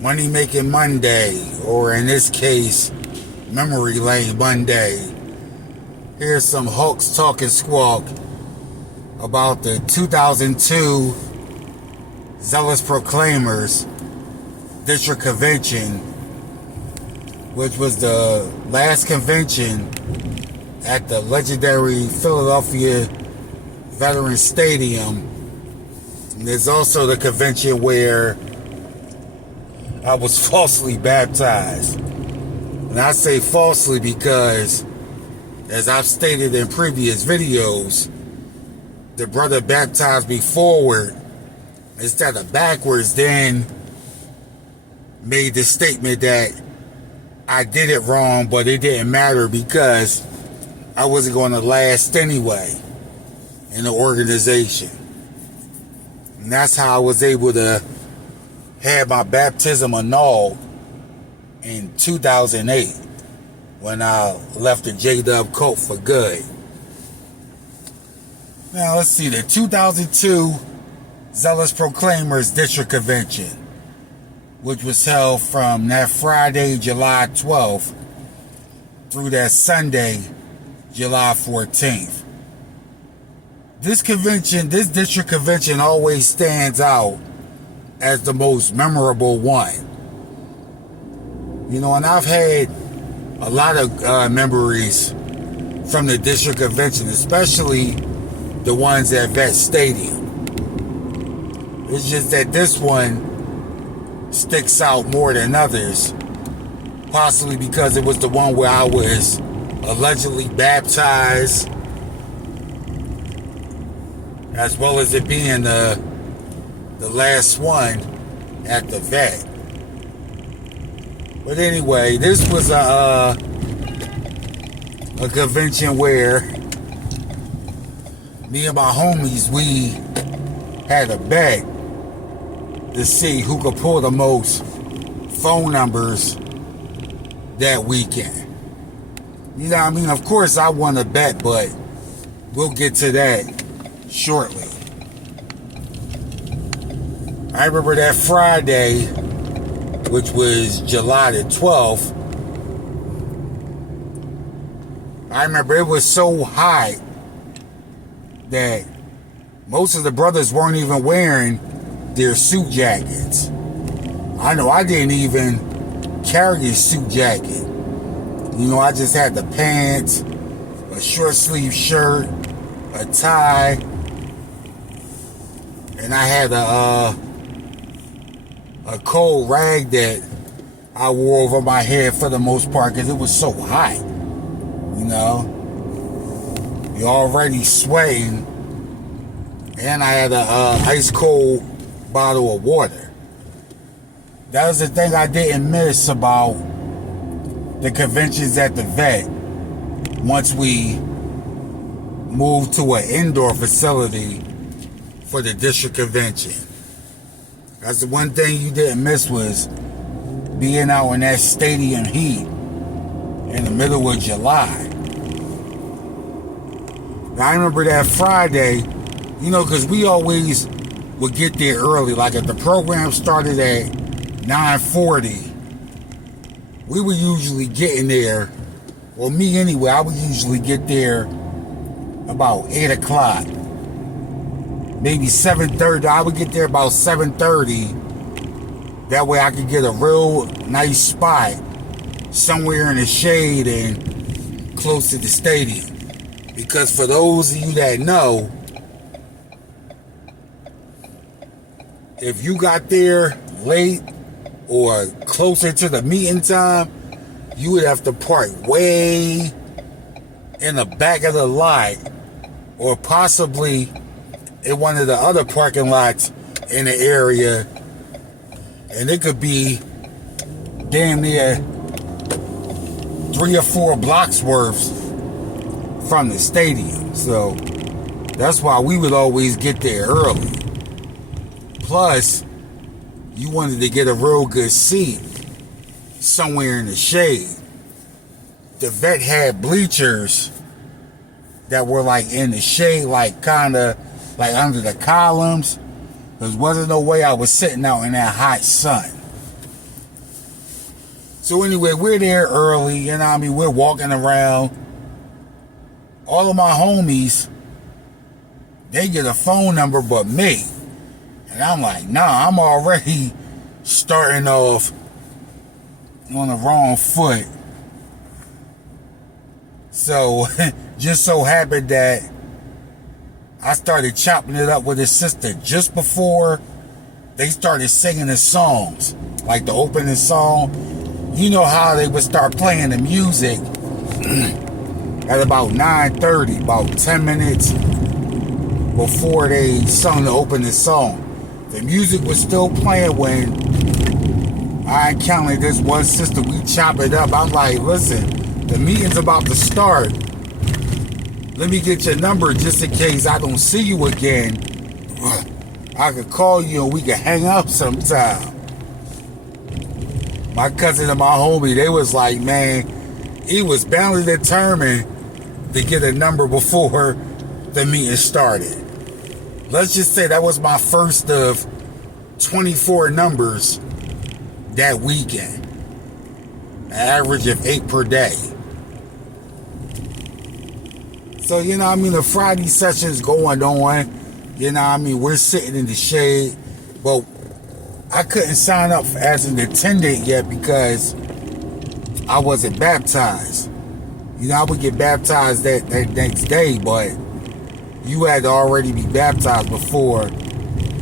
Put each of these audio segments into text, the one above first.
Money Making Monday, or in this case, Memory Lane Monday. Here's some HAWKE'S talking Squawk about the 2002 Zealous Proclaimers District Convention, which was the last convention at the legendary Philadelphia Veterans Stadium. And there's also the convention where I was falsely baptized. And I say falsely because, as I've stated in previous videos, the brother baptized me forward instead of backwards, then made the statement that I did it wrong, but it didn't matter because I wasn't going to last anyway in the organization. And that's how I was able to have my baptism annulled in 2008 when I left the J-Dub cult for good. Now let's see, the 2002 Zealous Proclaimers District Convention, which was held from that Friday, July 12th, through that Sunday, July 14th. This district convention always stands out as the most memorable one. You know, and I've had a lot of memories from the district convention, especially the ones at Vet Stadium. It's just that this one sticks out more than others, possibly because it was the one where I was allegedly baptized, as well as it being the last one at the vet. But anyway, this was a convention where me and my homies, we had a bet to see who could pull the most phone numbers that weekend. You know what I mean? Of course I won a bet, but we'll get to that shortly. I remember that Friday, which was July the 12th, I remember it was so hot that most of the brothers weren't even wearing their suit jackets. I know I didn't even carry a suit jacket. You know, I just had the pants, a short sleeve shirt, a tie, and I had a cold rag that I wore over my head for the most part because it was so hot. You know, you're already sweating, and I had a ice cold bottle of water. That was the thing I didn't miss about the conventions at the vet. Once we moved to an indoor facility for the district convention, that's the one thing you didn't miss, was being out in that stadium heat in the middle of July. I remember that Friday, you know, because we always would get there early. Like if the program started at 9:40, we were usually getting there, or me anyway, I would usually get there about 8 o'clock. Maybe 7:30. I would get there about 7:30. That way I could get a real nice spot somewhere in the shade and close to the stadium. Because for those of you that know, if you got there late or closer to the meeting time, you would have to park way in the back of the lot, or possibly in one of the other parking lots in the area, and it could be damn near 3 or 4 blocks worth from the stadium. So that's why we would always get there early. Plus, you wanted to get a real good seat somewhere in the shade. The vet had bleachers that were like in the shade, like kind of like under the columns. There wasn't no way I was sitting out in that hot sun. So anyway, we're there early, you know what I mean? We're walking around. All of my homies, they get a phone number but me. And I'm like, nah, I'm already starting off on the wrong foot. So, just so happened that I started chopping it up with his sister just before they started singing the songs. Like the opening song. You know how they would start playing the music at about 9:30, about 10 minutes before they sung the opening song. The music was still playing when I encountered this one sister. We chop it up. I'm like, listen, the meeting's about to start. Let me get your number just in case I don't see you again. I could call you and we could hang up sometime. My cousin and my homie, they was like, man, he was bound and determined to get a number before the meeting started. Let's just say that was my first of 24 numbers that weekend. An average of 8 per day. So, you know what I mean, the Friday session's going on. You know what I mean, we're sitting in the shade. But I couldn't sign up as an attendant yet because I wasn't baptized. You know, I would get baptized that next day, but you had to already be baptized before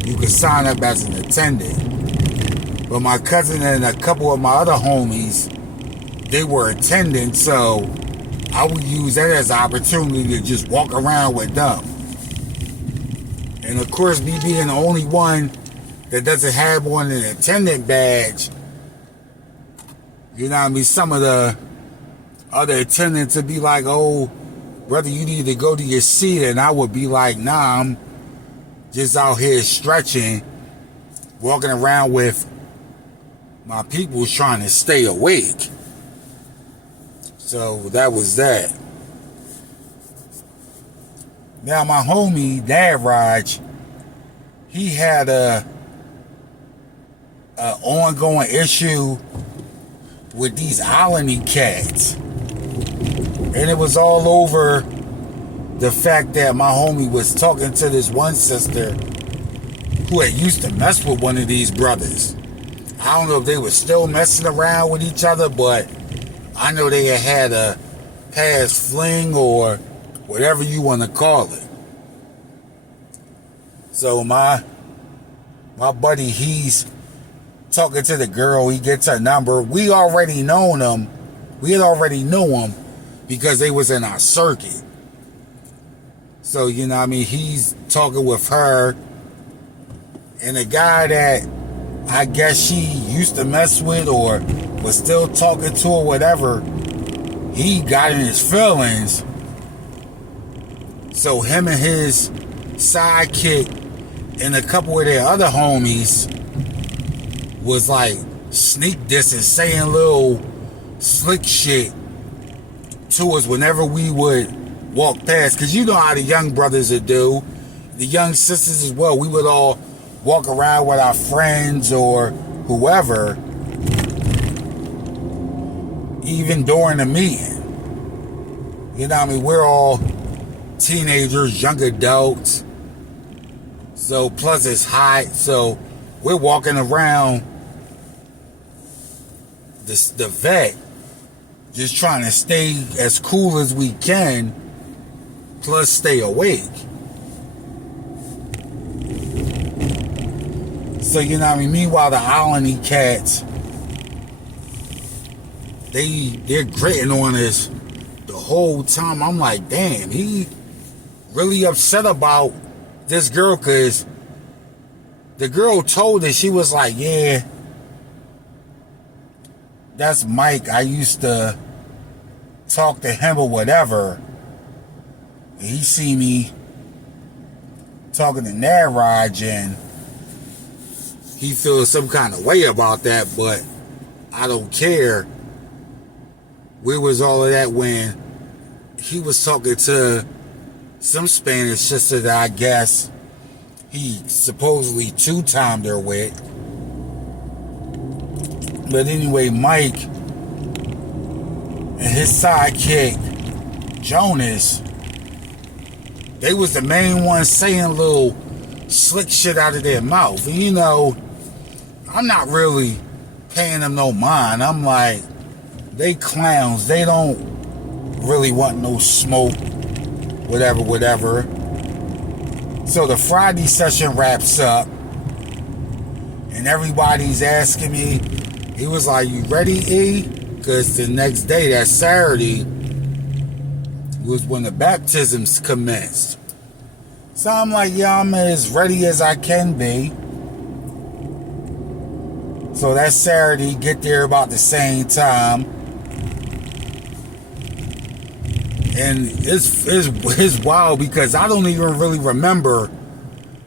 you could sign up as an attendant. But my cousin and a couple of my other homies, they were attendants, so I would use that as an opportunity to just walk around with them. And of course, me being the only one that doesn't have an attendant badge, you know what I mean, some of the other attendants would be like, oh, brother, you need to go to your seat. And I would be like, nah, I'm just out here stretching, walking around with my people trying to stay awake. So that was that. Now my homie, Dad Raj, he had a ongoing issue with these Alani cats. And it was all over the fact that my homie was talking to this one sister who had used to mess with one of these brothers. I don't know if they were still messing around with each other, but I know they had a past fling or whatever you want to call it. So my buddy, he's talking to the girl. He gets her number. We already known him. We had already knew him because they was in our circuit. So, you know what I mean, he's talking with her. And the guy that I guess she used to mess with or was still talking to or whatever, he got in his feelings. So him and his sidekick and a couple of their other homies was like sneak dissing, saying little slick shit to us whenever we would walk past. Because you know how the young brothers would do. The young sisters as well. We would all walk around with our friends or whoever, even during the meeting. You know what I mean? We're all teenagers, young adults. So plus it's hot. So we're walking around the vet, just trying to stay as cool as we can, plus stay awake. So, you know what I mean? Meanwhile, the Alani cats, they're gritting on us the whole time. I'm like, damn, he really upset about this girl, because the girl told us, she was like, yeah, that's Mike. I used to talk to him or whatever. And he see me talking to Naraj and he feels some kind of way about that, but I don't care. Where was all of that when he was talking to some Spanish sister that I guess he supposedly two-timed her with? But anyway, Mike and his sidekick, Jonas, they was the main ones saying little slick shit out of their mouth. And you know, I'm not really paying them no mind. I'm like, they clowns. They don't really want no smoke, whatever. So the Friday session wraps up, and everybody's asking me, he was like, you ready, E? Because the next day, that Saturday, was when the baptisms commenced. So I'm like, yeah, I'm as ready as I can be. So that Saturday, get there about the same time. And it's wild because I don't even really remember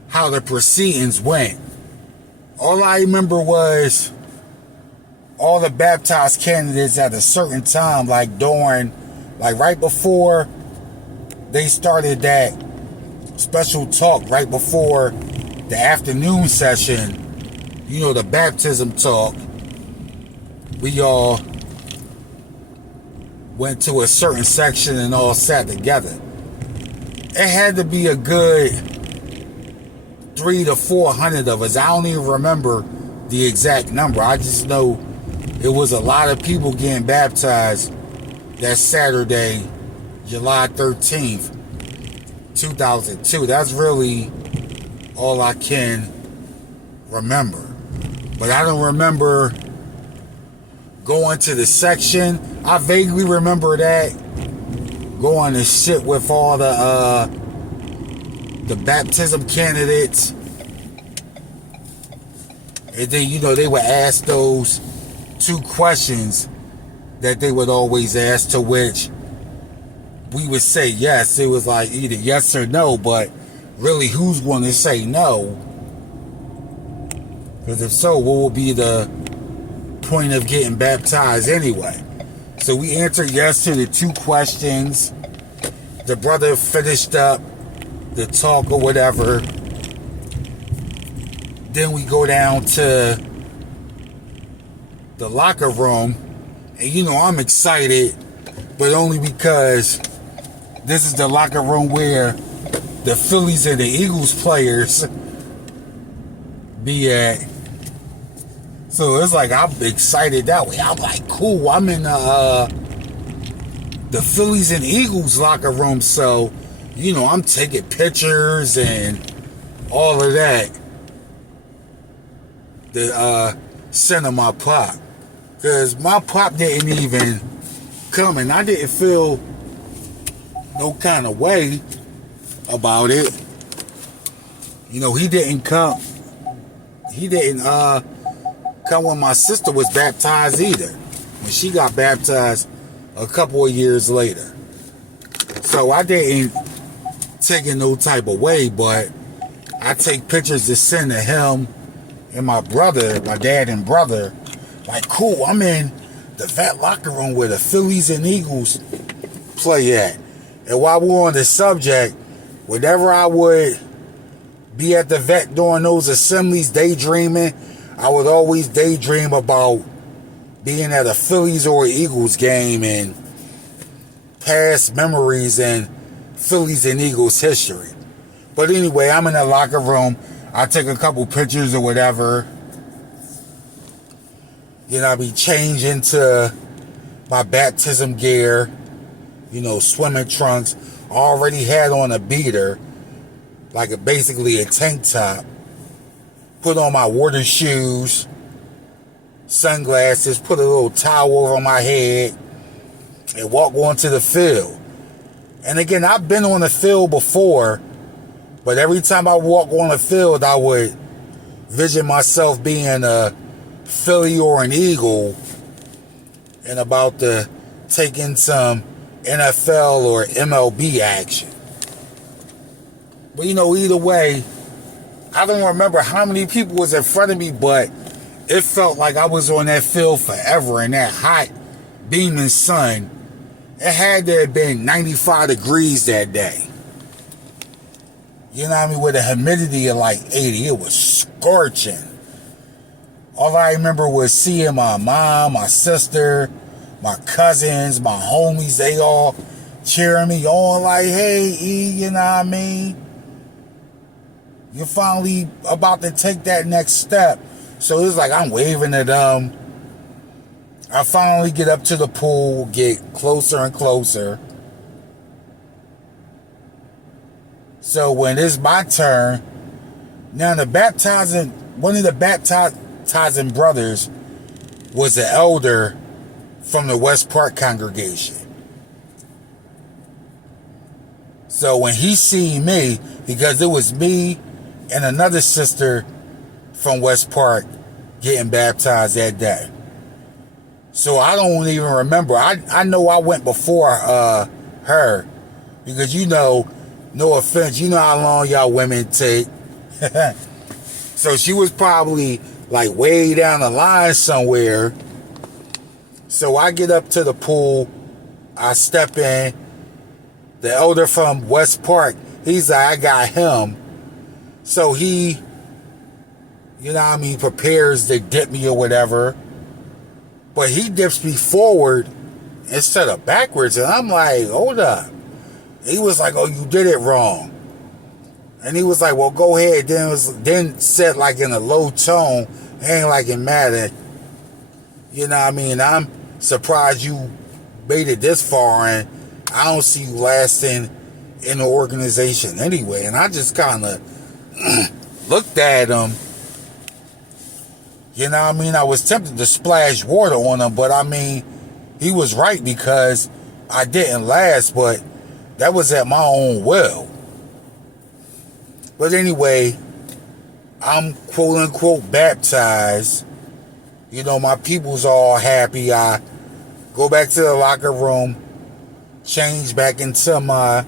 how the proceedings went. All I remember was all the baptized candidates at a certain time, like right before they started that special talk, right before the afternoon session, you know, the baptism talk, we all went to a certain section and all sat together. It had to be a good 300 to 400 of us. I don't even remember the exact number. I just know it was a lot of people getting baptized that Saturday, July 13th, 2002. That's really all I can remember. But I don't remember going to the section. I vaguely remember that. Going to sit with all the baptism candidates. And then, you know, they would ask those 2 questions that they would always ask, to which we would say yes. It was like either yes or no, but really, who's going to say no? Because if so, what will be the point of getting baptized anyway? So we answered yes to the 2 questions. The brother finished up the talk or whatever. Then we go down to the locker room. And you know, I'm excited, but only because this is the locker room where the Phillies and the Eagles players be at. So it's like, I'm excited that way. I'm like, cool, I'm in the Phillies and Eagles locker room. So, you know, I'm taking pictures and all of that to send to my pop. Because my pop didn't even come, and I didn't feel no kind of way about it. You know, he didn't come. He didn't come when my sister was baptized either. When she got baptized a couple of years later. So I didn't take it no type of way, but I take pictures to send to him and my brother, my dad and brother. Like, cool, I'm in the vet locker room where the Phillies and Eagles play at. And while we're on the subject, whenever I would be at the vet during those assemblies daydreaming, I would always daydream about being at a Phillies or Eagles game and past memories and Phillies and Eagles history. But anyway, I'm in the locker room. I take a couple pictures or whatever. You know, I be changing to my baptism gear, you know, swimming trunks. I already had on a beater, like basically a tank top. Put on my water shoes, sunglasses, put a little towel over my head, and walk onto the field. And again, I've been on the field before, but every time I walk on the field, I would vision myself being a Philly or an Eagle and about to take in some NFL or MLB action. But you know, either way, I don't remember how many people was in front of me, but it felt like I was on that field forever in that hot, beaming sun. It had to have been 95 degrees that day. You know what I mean? With a humidity of like 80, it was scorching. All I remember was seeing my mom, my sister, My cousins, my homies, they all cheering me on like, hey, E, you know what I mean? You're finally about to take that next step. So it's like I'm waving at them. I finally get up to the pool, get closer and closer. So when it's my turn, now one of the baptizing brothers was an elder from the West Park congregation. So when he seen me, because it was me and another sister from West Park getting baptized that day. So I don't even remember. I know I went before her, because no offense, you know how long y'all women take. So she was probably like way down the line somewhere. So I get up to the pool, I step in. The elder from West Park, he's like, I got him. So he, prepares to dip me or whatever. But he dips me forward instead of backwards. And I'm like, hold up. He was like, oh, you did it wrong. And he was like, well, go ahead. Then said like in a low tone, ain't like it matter. I'm surprised you made it this far, and I don't see you lasting in the organization anyway. And I just kind of looked at him. I was tempted to splash water on him, but he was right, because I didn't last, but that was at my own will. But anyway, I'm quote unquote baptized. My people's all happy. I go back to the locker room, change back into my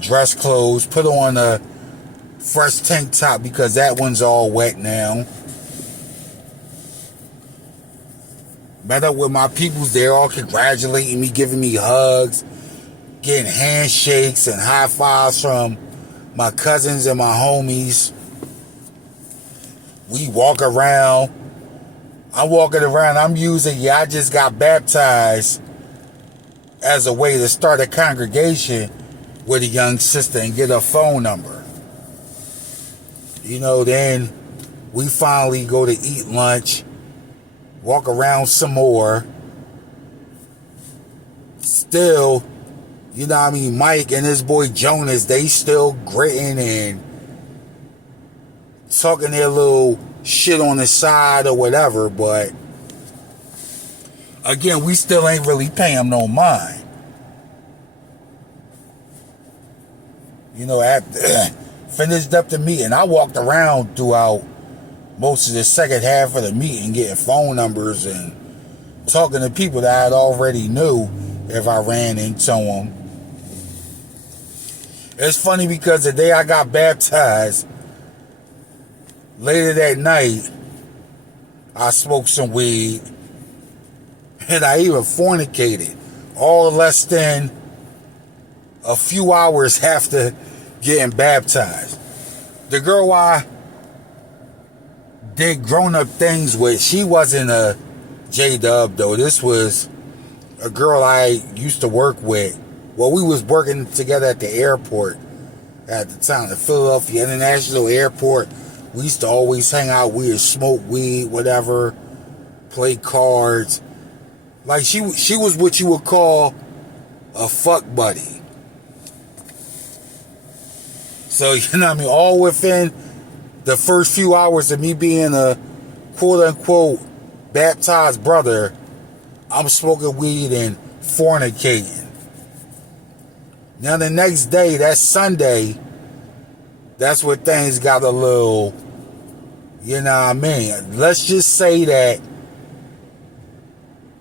dress clothes, put on a fresh tank top because that one's all wet now. Met up with my peoples, they're all congratulating me, giving me hugs, getting handshakes and high fives from my cousins and my homies. We walk around. I'm walking around. I'm using, I just got baptized as a way to start a congregation with a young sister and get her phone number. Then we finally go to eat lunch, walk around some more. Still, Mike and his boy Jonas, they still gritting and talking their little shit on the side or whatever, but again, we still ain't really paying them no mind. After finished up the meeting, I walked around throughout most of the second half of the meeting, getting phone numbers and talking to people that I already knew if I ran into them. It's funny because the day I got baptized, later that night, I smoked some weed and I even fornicated, all less than a few hours after getting baptized. The girl I did grown-up things with, she wasn't a J-Dub though. This was a girl I used to work with. Well, we was working together at the airport at the time, the Philadelphia International Airport. We used to always hang out. We would smoke weed, whatever, play cards. Like she was what you would call a fuck buddy. So, all within the first few hours of me being a quote-unquote baptized brother, I'm smoking weed and fornicating. Now, the next day, that Sunday, that's where things got a little, Let's just say that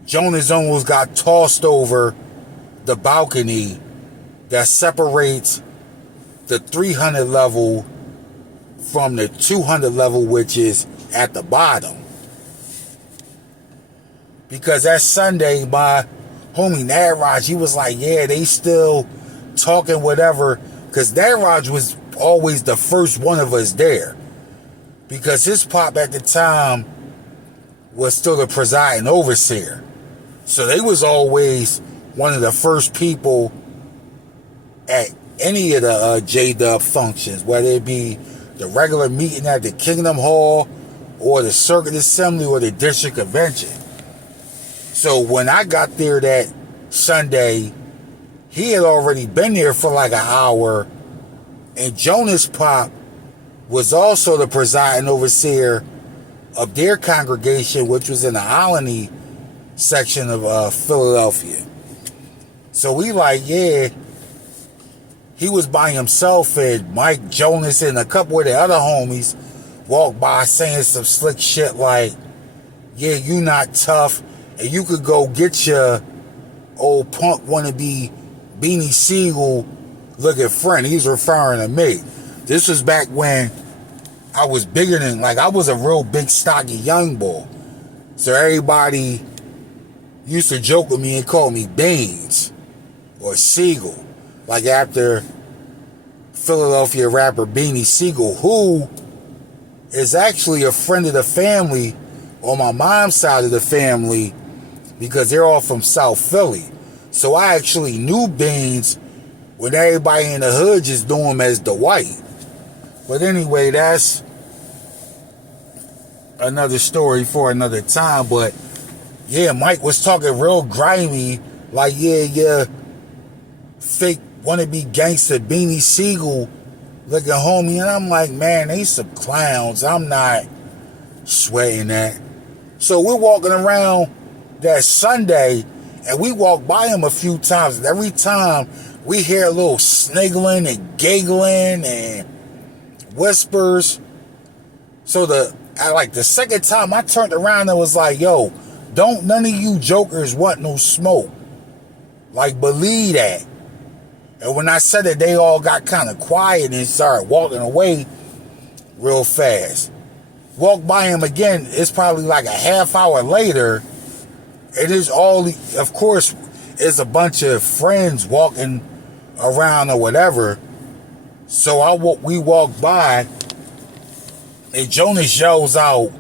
Jonas almost got tossed over the balcony that separates the 300 level from the 200 level, which is at the bottom. Because that Sunday, my homie Naraj, he was like, yeah, they still talking whatever. Because Naraj was always the first one of us there. Because his pop at the time was still the presiding overseer. So they was always one of the first people at any of the J-Dub functions, whether it be the regular meeting at the Kingdom Hall or the Circuit Assembly or the District Convention. So when I got there that Sunday, he had already been there for like an hour, and Jonas Pop was also the presiding overseer of their congregation, which was in the Alany section of Philadelphia. So we like, yeah, he was by himself, and Mike Jonas and a couple of the other homies walked by saying some slick shit like, yeah, you not tough, and you could go get your old punk wannabe Beanie Siegel looking friend. He's referring to me. This was back when I was bigger than, like, I was a real big stocky young boy. So everybody used to joke with me and call me Beans or Siegel. Like after Philadelphia rapper Beanie Siegel, who is actually a friend of the family on my mom's side of the family because they're all from South Philly. So I actually knew Beans when everybody in the hood just knew him as Dwight. But anyway, that's another story for another time. But yeah, Mike was talking real grimy, like, yeah, fake wannabe gangster Beanie Siegel looking homie. And I'm like, man, they some clowns. I'm not sweating that. So we're walking around that Sunday, and we walked by him a few times. And every time we hear a little sniggling and giggling and whispers. So the second time I turned around and was like, yo, don't none of you jokers want no smoke. Like, believe that. And when I said it, they all got kind of quiet and started walking away real fast. Walked by him again, it's probably like a half hour later. It is all, of course, it's a bunch of friends walking around or whatever. So we walked by, and Jonas yells out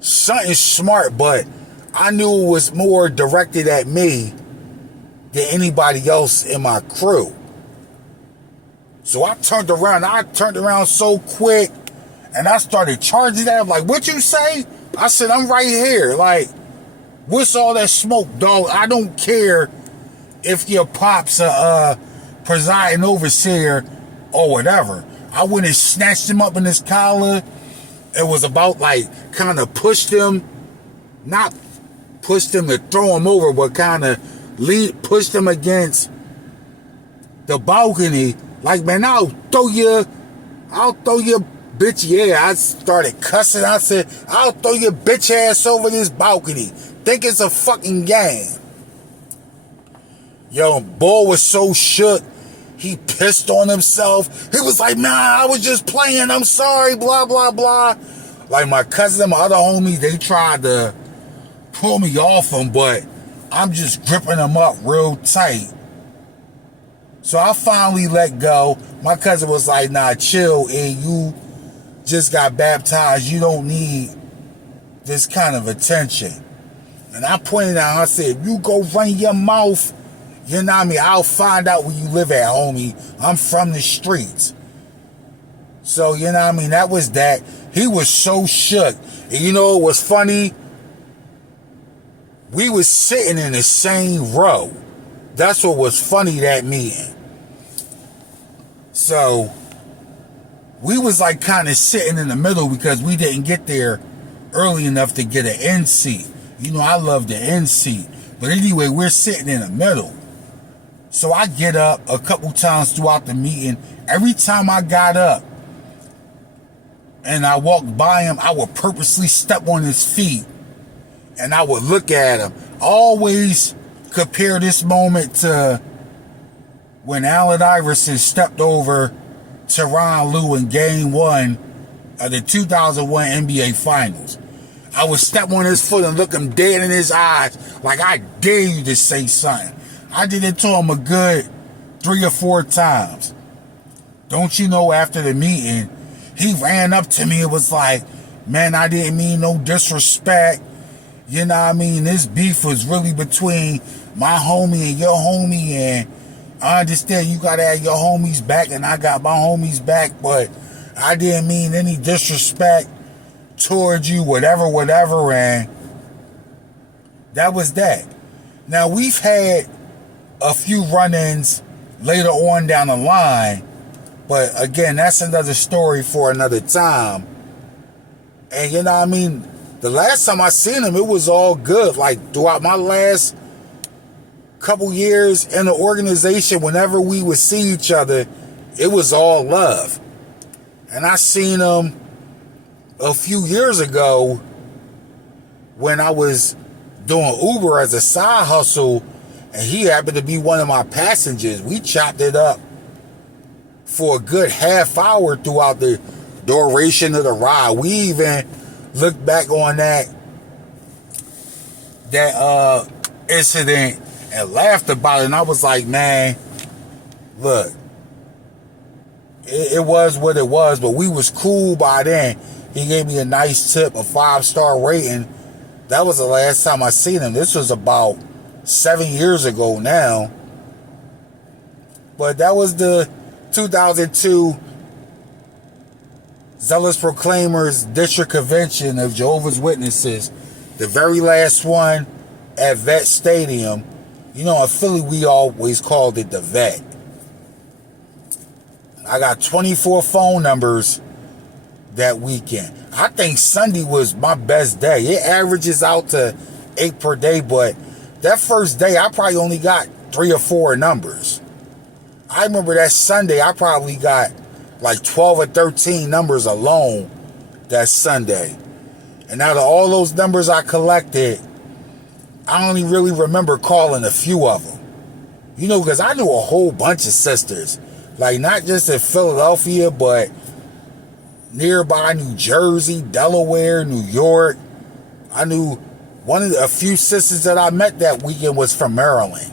something smart, but I knew it was more directed at me than anybody else in my crew. So I turned around so quick, and I started charging at him like, what you say? I said, I'm right here. Like, what's all that smoke, dog? I don't care if your pop's a presiding overseer or whatever. I went and snatched him up in his collar. It was about like kind of pushed him, not pushed him to throw him over, but kind of pushed him against the balcony. Like, man, I'll throw you bitch. Yeah, I started cussing. I said, I'll throw your bitch ass over this balcony. Think it's a fucking game. Yo, boy was so shook. He pissed on himself. He was like, man, I was just playing. I'm sorry, blah, blah, blah. Like my cousin and my other homies, they tried to pull me off him, but I'm just gripping him up real tight. So I finally let go. My cousin was like, nah, chill, and you just got baptized. You don't need this kind of attention. And I pointed out, I said, if you go run your mouth, you know what I mean, I'll find out where you live at, homie. I'm from the streets. So, you know what I mean, that was that. He was so shook. And you know what was funny? We was sitting in the same row. That's what was funny, that meeting. So, we was like kind of sitting in the middle because we didn't get there early enough to get an end seat. You know, I love the end seat. But anyway, we're sitting in the middle. So I get up a couple times throughout the meeting. Every time I got up and I walked by him, I would purposely step on his feet and I would look at him. I always compare this moment to when Allen Iverson stepped over Tyronn Lue in Game 1 of the 2001 NBA Finals. I would step on his foot and look him dead in his eyes like, I dare you to say something. I did it to him a good 3 or 4 times. Don't you know, after the meeting, he ran up to me and was like, man, I didn't mean no disrespect. You know what I mean? This beef was really between my homie and your homie, and I understand you gotta have your homies back, and I got my homies back, but I didn't mean any disrespect towards you, whatever, and that was that. Now, we've had a few run-ins later on down the line, but again, that's another story for another time. And you know what I mean? The last time I seen him, it was all good. Like, throughout my last couple years in the organization, whenever we would see each other, it was all love. And I seen him a few years ago when I was doing Uber as a side hustle, and he happened to be one of my passengers. We chopped it up for a good half hour throughout the duration of the ride. We even looked back on that incident and laughed about it, and I was like, man, look, it was what it was, but we was cool by then. He gave me a nice tip, a 5-star rating. That was the last time I seen him. This was about 7 years ago now. But that was the 2002 Zealous Proclaimers District Convention of Jehovah's Witnesses. The very last one at Vet Stadium. You know, in Philly, we always called it the Vet. I got 24 phone numbers that weekend. I think Sunday was my best day. It averages out to 8 per day, but that first day, I probably only got 3 or 4 numbers. I remember that Sunday, I probably got like 12 or 13 numbers alone that Sunday. And out of all those numbers I collected, I only really remember calling a few of them. You know, because I knew a whole bunch of sisters. Like, not just in Philadelphia, but nearby New Jersey, Delaware, New York. I knew a few sisters that I met that weekend was from Maryland.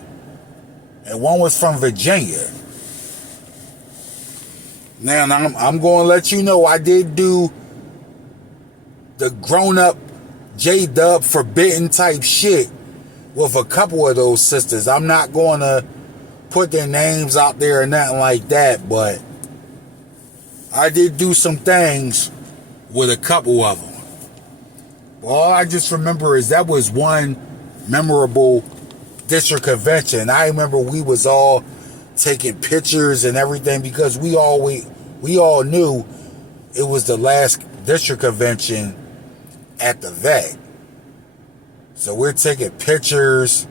And one was from Virginia. Now, I'm going to let you know I did do the grown-up J-Dub forbidden type shit with a couple of those sisters. I'm not going to put their names out there or nothing like that, but I did do some things with a couple of them. All I just remember is that was one memorable district convention. I remember we was all taking pictures and everything because we all knew it was the last district convention at the Vet. So we're taking pictures.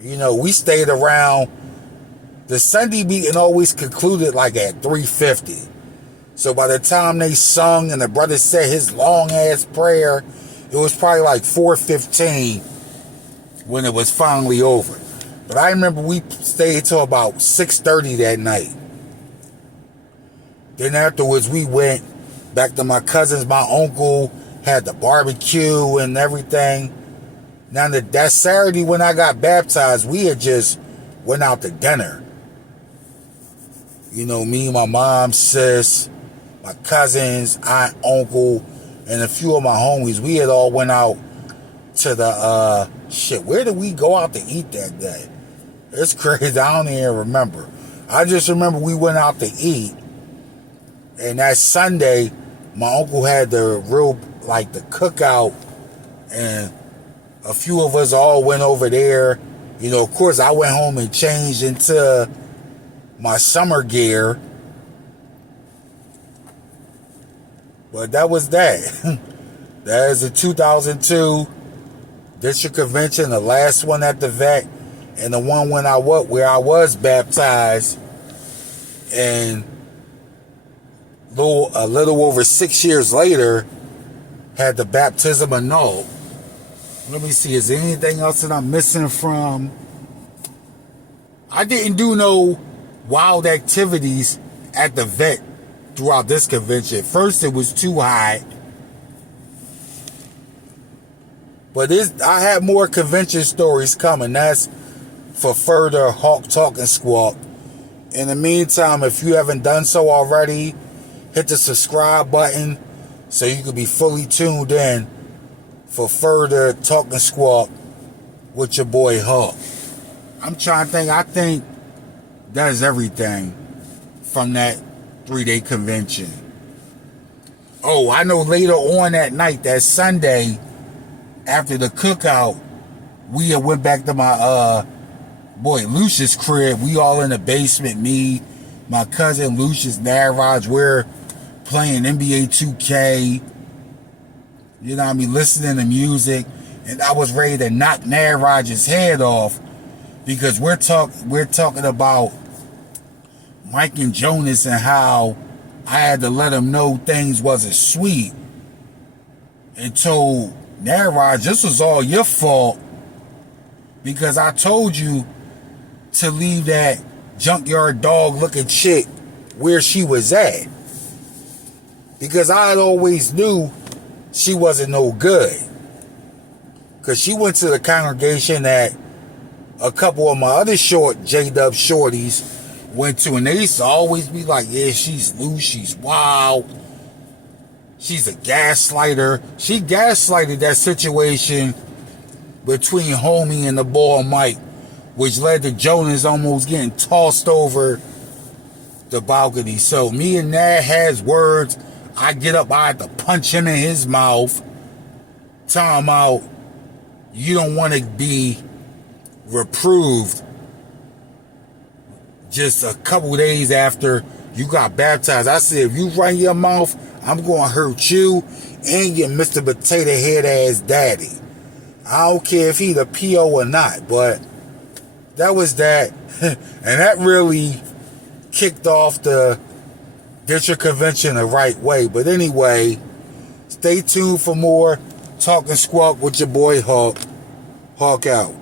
You know, we stayed around. The Sunday meeting always concluded like at 3:50. So by the time they sung and the brother said his long ass prayer, it was probably like 4:15 when it was finally over. But I remember we stayed till about 6:30 that night. Then afterwards we went back to my cousins. My uncle had the barbecue and everything. Now that Saturday when I got baptized, we had just went out to dinner. You know, me, my mom, sis, my cousins, aunt, uncle, and a few of my homies. We had all went out to the, where did we go out to eat that day? It's crazy. I don't even remember. I just remember we went out to eat. And that Sunday, my uncle had the cookout, and a few of us all went over there. You know, of course, I went home and changed into my summer gear. But that was that. That is the 2002 District Convention, the last one at the Vet, and the one where I was baptized, and a little over 6 years later, had the baptism annulled. Let me see, is there anything else that I'm missing from? I didn't do no wild activities at the Vet throughout this convention. First, it was too hot. But I have more convention stories coming. That's for further Hawk, Talk, and Squawk. In the meantime, if you haven't done so already, hit the subscribe button so you can be fully tuned in for further Talk and Squawk with your boy Hawk. I'm trying to think. I think that's everything from that 3-day convention. Oh, I know later on that night, that Sunday, after the cookout, we went back to my boy Lucius' crib. We all in the basement, me, my cousin Lucius, Naraj, we're playing NBA 2K, you know what I mean, listening to music, and I was ready to knock Naraj's head off because we're talking about Mike and Jonas and how I had to let him know things wasn't sweet, and told Naraj, this was all your fault because I told you to leave that junkyard dog looking chick where she was at, because I always knew she wasn't no good, because she went to the congregation that a couple of my other J-Dub shorties went to, and they used to always be like, yeah, she's loose, she's wild, she's a gaslighter. She gaslighted that situation between Homie and the boy Mike, which led to Jonas almost getting tossed over the balcony. So me and Nad has words. I get up, I had to punch him in his mouth, tell him out, you don't want to be reproved just a couple days after you got baptized. I said, if you run your mouth, I'm going to hurt you and your Mr. Potato Head ass daddy. I don't care if he's a PO or not, but that was that. And that really kicked off the district convention the right way. But anyway, stay tuned for more Talk and Squawk with your boy Hawk. Hawk out.